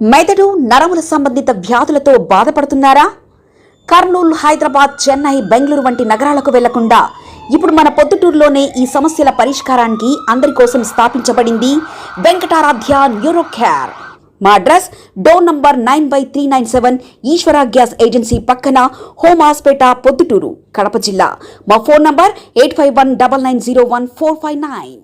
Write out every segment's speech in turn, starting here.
మెదడు నరముల సంబంధిత వ్యాధులతో బాధపడుతున్నారా? కర్నూలు, హైదరాబాద్, చెన్నై, బెంగళూరు వంటి నగరాలకు వెళ్లకుండా ఇప్పుడు మన పొద్దుటూరులోనే ఈ సమస్యల పరిష్కారానికి అందరి కోసం స్థాపించబడింది వెంకటారాధ్య న్యూరో కేర్. మా అడ్రస్ డోర్ నంబర్ 9/397 ఈశ్వర గ్యాస్ ఏజెన్సీ పక్కన, హోమాస్పేట, పొద్దుటూరు, కడప జిల్లా. మా ఫోన్ నంబర్ 8519901459.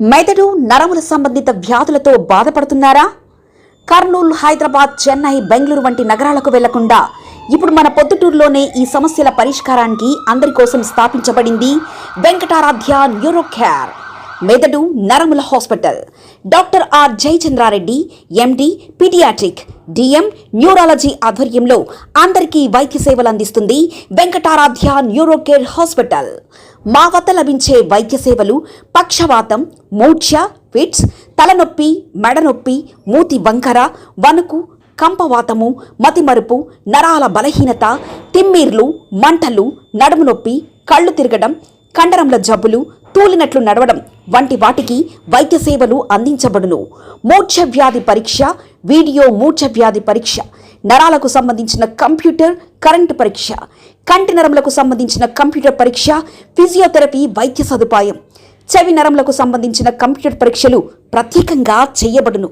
మెదడు నరముల సంబంధిత వ్యాధులతో బాధపడుతున్నారా? కర్నూలు, హైదరాబాద్, చెన్నై, బెంగళూరు వంటి నగరాలకు వెళ్లకుండా ఇప్పుడు మన పొద్దుటూరులోనే ఈ సమస్యల పరిష్కారానికి అందరి కోసం స్థాపించబడింది వెంకటారాధ్య న్యూరో కేర్. మెదడు నరముల hospital. Doctor R Jayachandra Reddy, MD, paediatric, DM, neurology ఆధ్వర్యంలో అందరికీ వైద్య సేవలు అందిస్తుంది వెంకటారాధ్య న్యూరో కేర్ హాస్పిటల్. మా వద్ద లభించే వైద్య సేవలు పక్షవాతం, మూర్ఛ, ఫిట్స్, తలనొప్పి, మెడనొప్పి, మూతి వంకర, వణుకు, కంపవాతము, మతిమరుపు, నరాల బలహీనత, తిమ్మిర్లు, మంటలు, నడుము నొప్పి, కళ్ళు తిరగడం, కండరముల జబ్బులు, తూలినట్లు నడవడం వంటి వాటికి వైద్య సేవలు అందించబడును. మూర్ఛ వ్యాధి పరీక్ష, వీడియో మూర్ఛ వ్యాధి పరీక్ష, నరాలకు సంబంధించిన కంప్యూటర్ కరెంటు పరీక్ష, కంటి నరములకు సంబంధించిన కంప్యూటర్ పరీక్ష, ఫిజియోథెరపీ వైద్య సదుపాయం, చెవి నరములకు సంబంధించిన కంప్యూటర్ పరీక్షలు ప్రత్యేకంగా చేయబడును.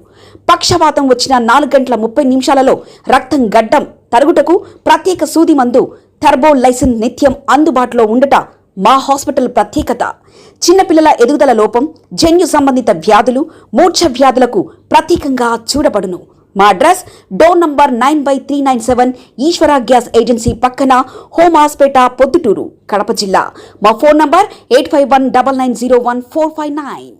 పక్షవాతం వచ్చిన 4 గంటల 30 నిమిషాలలో రక్తం గడ్డం తరుగుటకు ప్రత్యేక సూది మందు టర్బో లైసిన్ నిత్యం అందుబాటులో ఉండట మా హాస్పిటల్ ప్రత్యేకత. చిన్నపిల్లల ఎదుగుదల లోపం, జన్యు సంబంధిత వ్యాధులు, మూర్ఛ వ్యాధులకు ప్రత్యేకంగా చూడబడును. మా అడ్రస్ డోర్ నంబర్ 9/397 ఈశ్వర గ్యాస్ ఏజెన్సీ పక్కన, హోమాస్పేట, పొద్దుటూరు, కడప జిల్లా. మా ఫోన్ నంబర్ 8519901459.